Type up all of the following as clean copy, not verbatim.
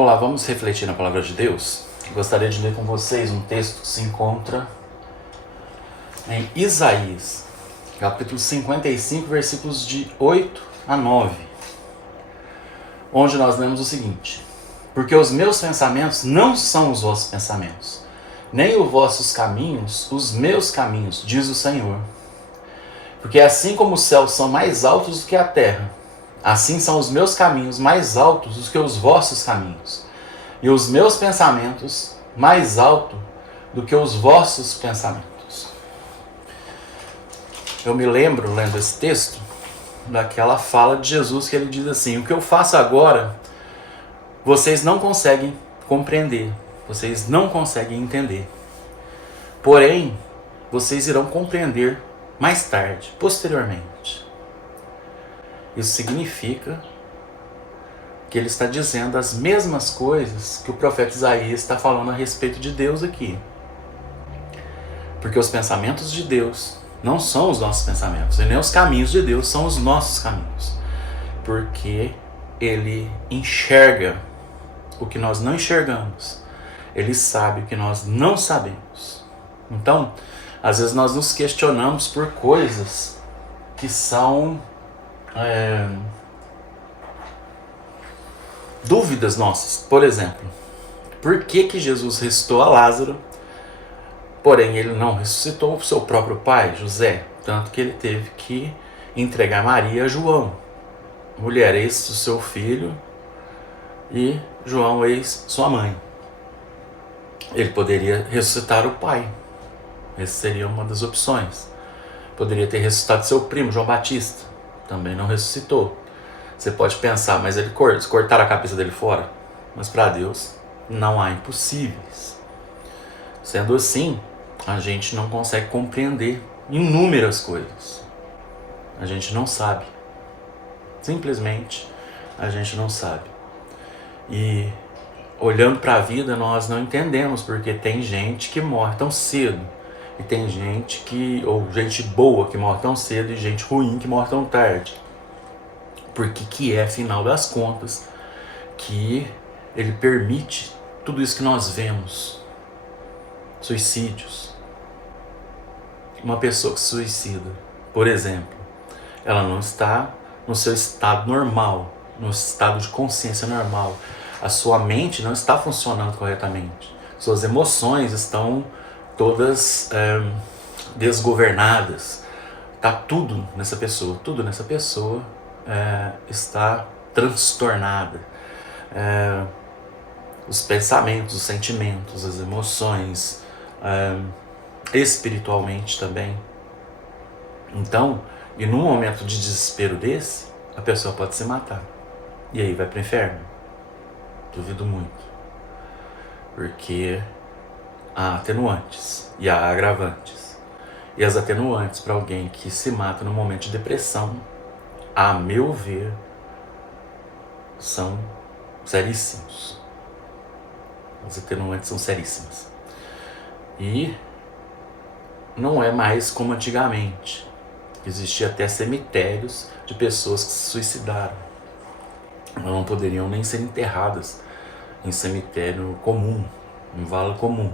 Olá, vamos refletir na Palavra de Deus? Gostaria de ler com vocês um texto que se encontra em Isaías, capítulo 55, versículos de 8 a 9, onde nós lemos o seguinte: porque os meus pensamentos não são os vossos pensamentos, nem os vossos caminhos os meus caminhos, diz o Senhor. Porque assim como os céus são mais altos do que a terra, assim são os meus caminhos mais altos do que os vossos caminhos, e os meus pensamentos mais altos do que os vossos pensamentos. Eu me lembro, lendo esse texto, daquela fala de Jesus que ele diz assim: o que eu faço agora, vocês não conseguem compreender, vocês não conseguem entender. Porém, vocês irão compreender mais tarde, posteriormente. Isso significa que ele está dizendo as mesmas coisas que o profeta Isaías está falando a respeito de Deus aqui. Porque os pensamentos de Deus não são os nossos pensamentos, e nem os caminhos de Deus são os nossos caminhos. Porque ele enxerga o que nós não enxergamos. Ele sabe o que nós não sabemos. Então, às vezes nós nos questionamos por coisas que são dúvidas nossas. Por exemplo, por que Jesus ressuscitou a Lázaro, porém ele não ressuscitou o seu próprio pai, José? Tanto que ele teve que entregar Maria a João. Mulher, eis o seu filho, e João, eis sua mãe. Ele poderia ressuscitar o pai. Essa seria uma das opções. Poderia ter ressuscitado seu primo, João Batista. Também não ressuscitou. Você pode pensar, mas eles cortaram a cabeça dele fora? Mas para Deus não há impossíveis. Sendo assim, a gente não consegue compreender inúmeras coisas. A gente não sabe. Simplesmente a gente não sabe. E olhando para a vida, nós não entendemos porque tem gente que morre tão cedo. E tem gente gente boa que morre tão cedo e gente ruim que morre tão tarde. Porque que é, afinal das contas, que ele permite tudo isso que nós vemos. Suicídios. Uma pessoa que se suicida, por exemplo, ela não está no seu estado normal, no estado de consciência normal. A sua mente não está funcionando corretamente. Suas emoções estão todas desgovernadas. Está tudo nessa pessoa está transtornada. Os pensamentos, os sentimentos, as emoções, espiritualmente também. Então, e num momento de desespero desse, a pessoa pode se matar. E aí vai para o inferno? Duvido muito. Porque há atenuantes e há agravantes. E as atenuantes para alguém que se mata num momento de depressão, a meu ver, são seríssimos. As atenuantes são seríssimas. E não é mais como antigamente. Existia até cemitérios de pessoas que se suicidaram. Não poderiam nem ser enterradas em cemitério comum, em vala comum.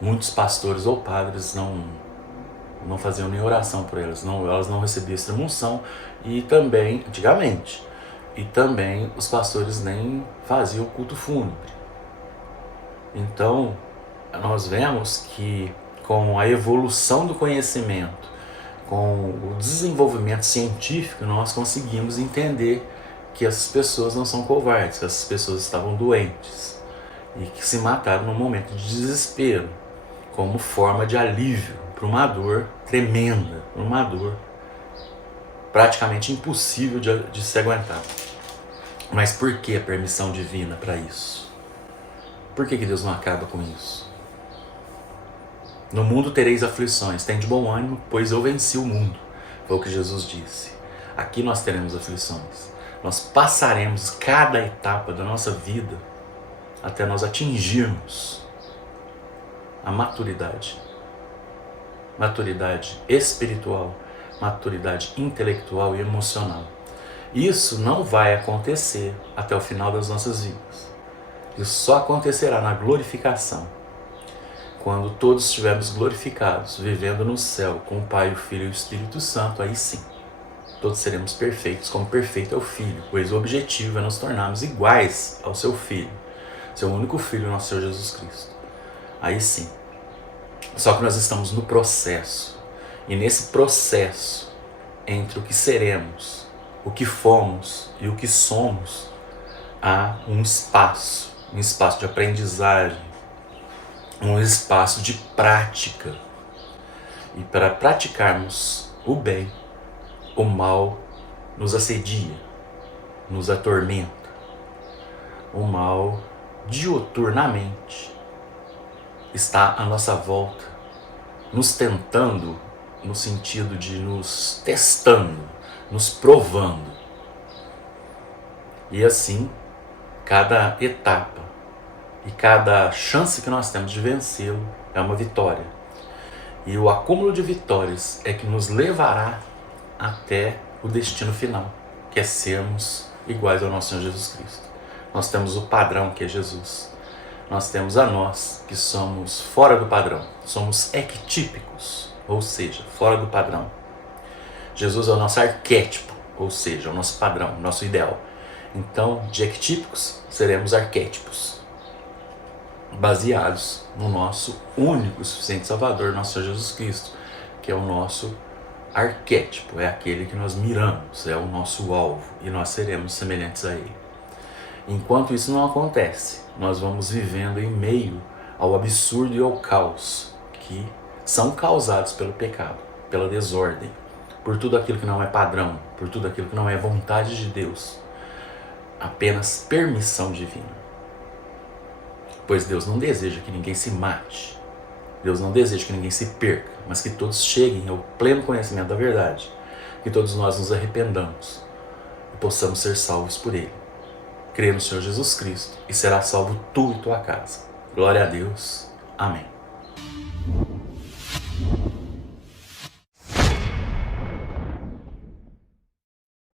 Muitos pastores ou padres não faziam nem oração por elas, elas não recebiam extrema-unção, e também, antigamente, e também os pastores nem faziam o culto fúnebre. Então, nós vemos que com a evolução do conhecimento, com o desenvolvimento científico, nós conseguimos entender que essas pessoas não são covardes, que essas pessoas estavam doentes e que se mataram num momento de desespero, como forma de alívio para uma dor tremenda, uma dor praticamente impossível de se aguentar. Mas por que a permissão divina para isso? Por que Deus não acaba com isso? No mundo tereis aflições, tem de bom ânimo, pois eu venci o mundo. Foi o que Jesus disse. Aqui nós teremos aflições. Nós passaremos cada etapa da nossa vida até nós atingirmos a maturidade. Maturidade espiritual, maturidade intelectual e emocional. Isso não vai acontecer até o final das nossas vidas. Isso só acontecerá na glorificação, quando todos estivermos glorificados, vivendo no céu com o Pai, o Filho e o Espírito Santo. Aí sim, todos seremos perfeitos, como perfeito é o Filho, pois o objetivo é nos tornarmos iguais ao seu Filho, seu único Filho, nosso Senhor Jesus Cristo. Aí sim. Só que nós estamos no processo, e nesse processo, entre o que seremos, o que fomos e o que somos, há um espaço de aprendizagem, um espaço de prática. E para praticarmos o bem, o mal nos assedia, nos atormenta. O mal diuturnamente está à nossa volta, nos tentando, no sentido de nos testando, nos provando. E assim, cada etapa e cada chance que nós temos de vencê-lo é uma vitória. E o acúmulo de vitórias é que nos levará até o destino final, que é sermos iguais ao nosso Senhor Jesus Cristo. Nós temos o padrão, que é Jesus. Nós temos a nós, que somos fora do padrão. Somos ectípicos, ou seja, fora do padrão. Jesus é o nosso arquétipo, ou seja, o nosso padrão, o nosso ideal. Então, de ectípicos, seremos arquétipos, baseados no nosso único e suficiente Salvador, nosso Senhor Jesus Cristo, que é o nosso arquétipo, é aquele que nós miramos, é o nosso alvo, e nós seremos semelhantes a Ele. Enquanto isso não acontece, nós vamos vivendo em meio ao absurdo e ao caos que são causados pelo pecado, pela desordem, por tudo aquilo que não é padrão, por tudo aquilo que não é vontade de Deus, apenas permissão divina. Pois Deus não deseja que ninguém se mate, Deus não deseja que ninguém se perca, mas que todos cheguem ao pleno conhecimento da verdade, que todos nós nos arrependamos e possamos ser salvos por Ele. Crê no Senhor Jesus Cristo e será salvo tu e tua casa. Glória a Deus. Amém.